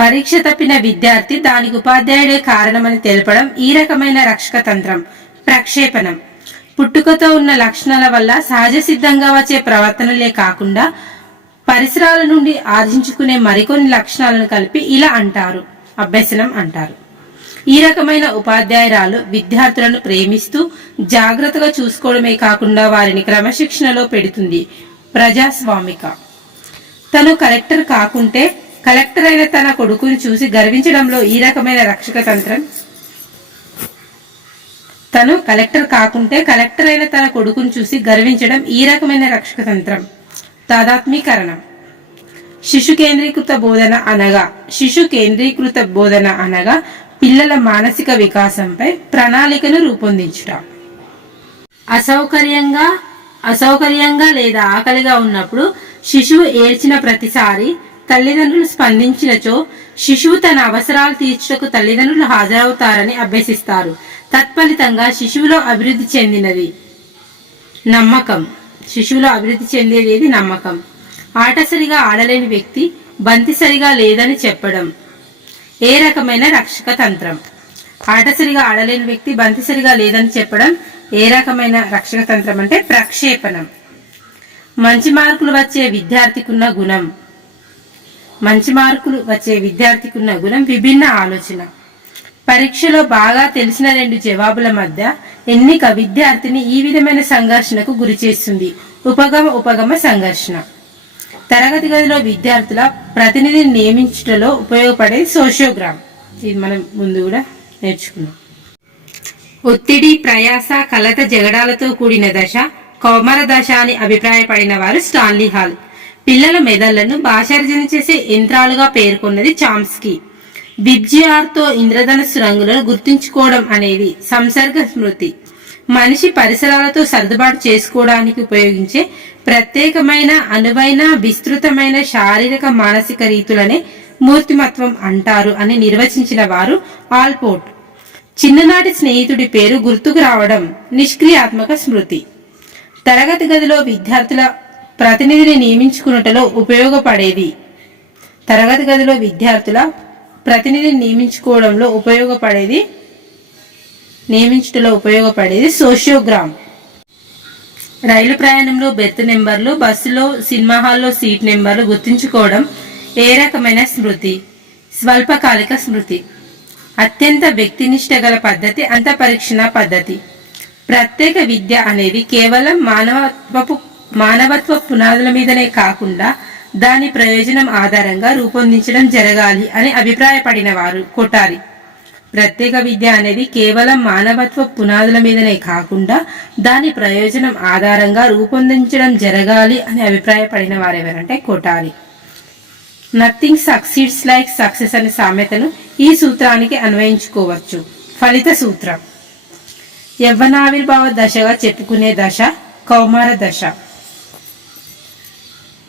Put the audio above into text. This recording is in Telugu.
పరీక్ష తప్పిన విద్యార్థి దానికి ఉపాధ్యాయుడే కారణమని తెలపడం ఈ రకమైన రక్షక తంత్రం. ప్రక్షేపణం పుట్టుకతో ఉన్న లక్షణాల వల్ల సహజ సిద్ధంగా వచ్చే ప్రవర్తనలే కాకుండా పరిసరాల నుండి ఆర్జించుకునే మరికొన్ని లక్షణాలను కలిపి ఇలా అంటారు, అభ్యసనం అంటారు. ఈ రకమైన ఉపాధ్యాయురాలు విద్యార్థులను ప్రేమిస్తూ జాగ్రత్తగా చూసుకోవడమే కాకుండా వారిని క్రమశిక్షణలో పెడుతుంది. ప్రజాస్వామిక తను కలెక్టర్ కాకుంటే కలెక్టర్ అయిన తన కొడుకుని చూసి గర్వించడంలో ఈ రకమైన రక్షక తంత్రం. తను కలెక్టర్ కాకుంటే కలెక్టర్ అయిన తన కొడుకుని చూసి గర్వించడం ఈ రకమైన రక్షక తంత్రం. తాదాత్మీకరణం శిశు కేంద్రీకృత బోధన అనగా పిల్లల మానసిక వికాసంపై ప్రణాళికను రూపొందించుట. అసౌకర్యంగా లేదా ఆకలిగా ఉన్నప్పుడు శిశువు ఏడ్చిన ప్రతిసారి తల్లిదండ్రులు స్పందించినచో శిశువు తన అవసరాలు తీర్చుటకు తల్లిదండ్రులు హాజరవుతారని అభ్యసిస్తారు. తత్ఫలితంగా శిశువులో అభివృద్ధి చెందేది నమ్మకం. ఆట సరిగా ఆడలేని వ్యక్తి బంతి సరిగా లేదని చెప్పడం ఏ రకమైన రక్షక తంత్రం. ఆట సరిగా ఆడలేని వ్యక్తి బంతి సరిగా లేదని చెప్పడం ఏ రకమైన రక్షక తంత్రం అంటే ప్రక్షేపణం. మంచి మార్కులు వచ్చే విద్యార్థికున్న గుణం విభిన్న ఆలోచన. పరీక్షలో బాగా తెలిసిన 2 జవాబుల మధ్య ఎన్నిక విద్యార్థిని ఈ విధమైన సంఘర్షణకు గురి చేస్తుంది. ఉపగమ సంఘర్షణ. తరగతి గదిలో విద్యార్థుల ప్రతినిధిని నియమించుటలో ఉపయోగపడే సోషియోగ్రామ్. ఇది మనం ముందు కూడా నేర్చుకున్నాం. ఒత్తిడి, ప్రయాస, కలత, జగడాలతో కూడిన దశ కౌమార దశ అని అభిప్రాయపడిన వారు స్టాన్లీ హాల్. పిల్లల మెదళ్లను భాషార్జన చేసే యంత్రాలుగా పేర్కొన్నది చామ్స్కీ. విబ్జిఆర్తో ఇంద్రధనస్సు రంగులను గుర్తుంచుకోవడం అనేది సంసర్గ స్మృతి. మనిషి పరిసరాలతో సర్దుబాటు చేసుకోవడానికి ఉపయోగించే ప్రత్యేకమైన అనువైన విస్తృతమైన శారీరక మానసిక రీతులనే మూర్తిమత్వం అంటారు అని నిర్వచించిన వారు ఆల్పోర్ట్. చిన్ననాటి స్నేహితుడి పేరు గుర్తుకు రావడం నిష్క్రియాత్మక స్మృతి. తరగతి గదిలో విద్యార్థుల ప్రతినిధిని నియమించుకున్నటలో ఉపయోగపడేది సోషియోగ్రామ్. రైలు ప్రయాణంలో బెర్త్ నెంబర్లు, బస్సులో, సినిమా హాల్లో సీట్ నెంబర్లు గుర్తుంచుకోవడం ఏ రకమైన స్మృతి? స్వల్పకాలిక స్మృతి. అత్యంత వ్యక్తినిష్ట గల పద్ధతి అంతఃపరీక్షణ పద్ధతి. ప్రత్యేక విద్య అనేది కేవలం మానవత్వ పునాదుల మీదనే కాకుండా దాని ప్రయోజనం ఆధారంగా రూపొందించడం జరగాలి అని అభిప్రాయపడిన వారు కొఠారి. ప్రత్యేక విద్య అనేది కేవలం మానవత్వ పునాదుల మీదనే కాకుండా దాని ప్రయోజనం ఆధారంగా రూపొందించడం జరగాలి అని అభిప్రాయపడిన వారు ఎవరంటే Kothari. Nothing succeeds like success అనే సామెతను ఈ సూత్రానికి అన్వయించుకోవచ్చు. ఫలిత సూత్రం. యవ్వనావిర్భావ దశగా చెప్పుకునే దశ కౌమార దశ.